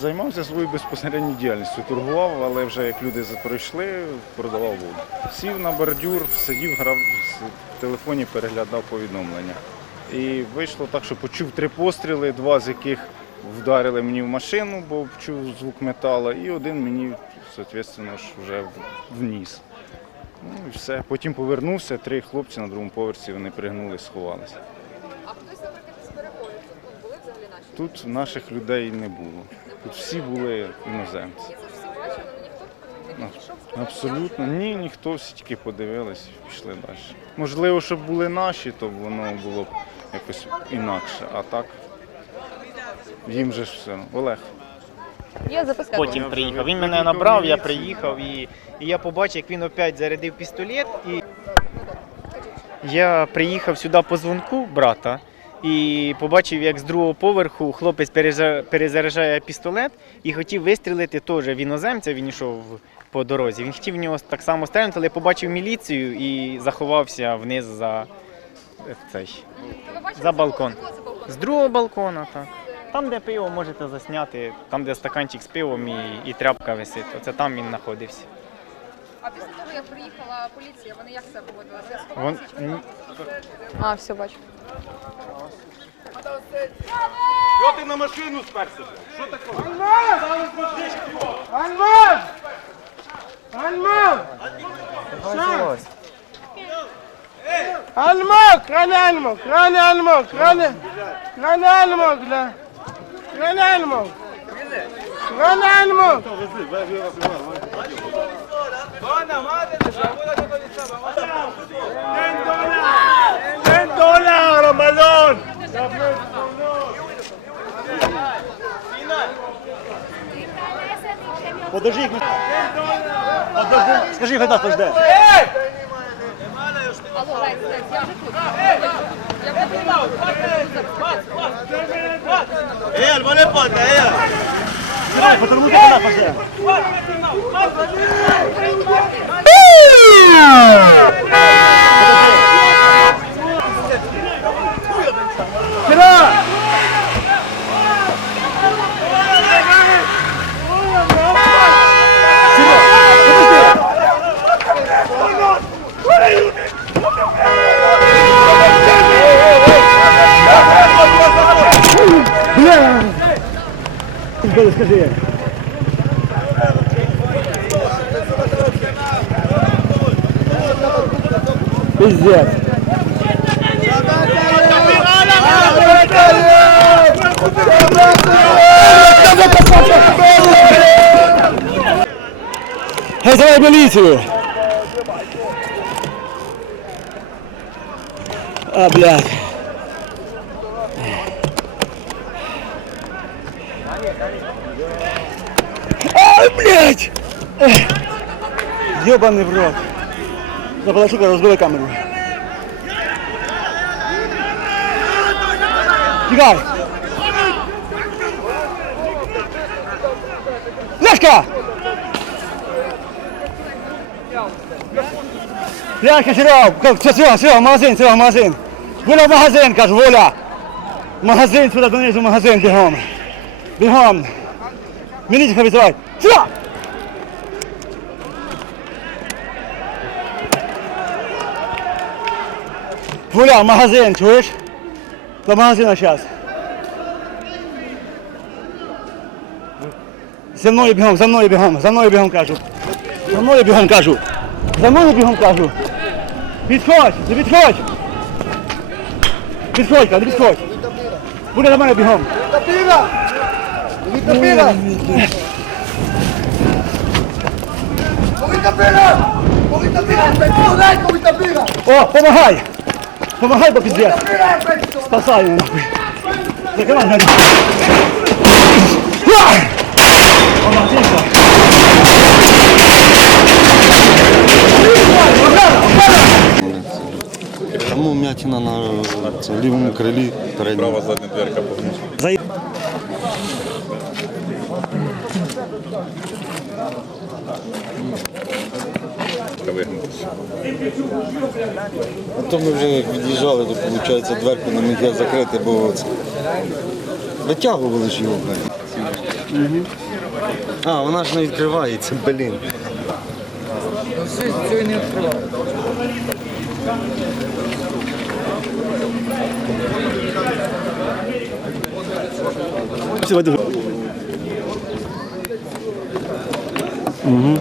займався своєю безпосередньою діяльністю. Торгував, але вже як люди пройшли, продавав воду. Сів на бордюр, сидів, грав в телефоні, переглядав повідомлення. І вийшло так, що почув три постріли, два з яких вдарили мені в машину, бо чув звук металу, і один мені, ж вже в- в. Ну і все. Потім повернувся, три хлопці на другому поверсі вони пригнули, сховалися. А хтось, наприклад, з переходів тут були взагалі наші? Тут наших людей не було. Тут всі були іноземці. Сказав, Абсолютно ні, ніхто всі тільки подивились і пішли далі. Можливо, щоб були наші, то воно було б якось інакше. А так їм же ж все. Олег. Потім приїхав. Він мене набрав, я приїхав і, і я побачив, як він опять зарядив пістолет. І я приїхав сюди по дзвонку брата і побачив, як з другого поверху хлопець перезаряджає пістолет і хотів вистрілити теж в іноземця. Він йшов по дорозі. Він хотів в нього так само стрельнути, але побачив міліцію і заховався вниз за е, цей. За балкон. з другого балкона, так. Там, де пиво можете засняти, там, де стаканчик з пивом і, і тряпка висить. Оце там він знаходився. А після того, як приїхала поліція, вони як себе поводили? Вон, А, все, бачу. Що ти на машину сперся? Що таке? Альман! Альман! Альмак! Рани альмак! Рани альмак! Рани! Рани альмак, да! Альмак! Рани альмак! Один долар, Ромальон! Подожди їх. Скажи, хай нас пожде. Алло, Лесь, Лесь, я вже тут. Я вже тут. Ей, не падай, ей! Потому що нас пожде. Скажи, скажи. Пиздец. Вызывай милицию! А, блядь. Ай, блядь! Ёбаный в рот. Забыла, сука, разбила камеру. Тікай! Ляшка! Ляшка, Серега! Все, Серега, Серега, магазин, Серега, магазин! Воля, в магазин, кажу, воля! Магазин, сюди донизу, магазин, бігом! Бігом! Міліція визивай! Сюди! Воля, в магазин, чуєш? До магазина зараз. За мною бігом, за мною бігом, за мною бігом кажу. За мною бігом кажу. За мною бігом кажу. Відходь, не відходь. Відходь, не відходь. Буде за мене бігом. О, помагай! Помагай, бо піздець! Спасай мене нахуй! Закривай! Уа! О, Мартинко! Тому м'ятина на лівому крилі передньому. Права задня дверка погнута. То ми вже як від'їжджали, то виходить дверку не міг закрити, бо витягували ж його. Угу. А, вона ж не відкривається, блін. Все, все не відкривається. Угу.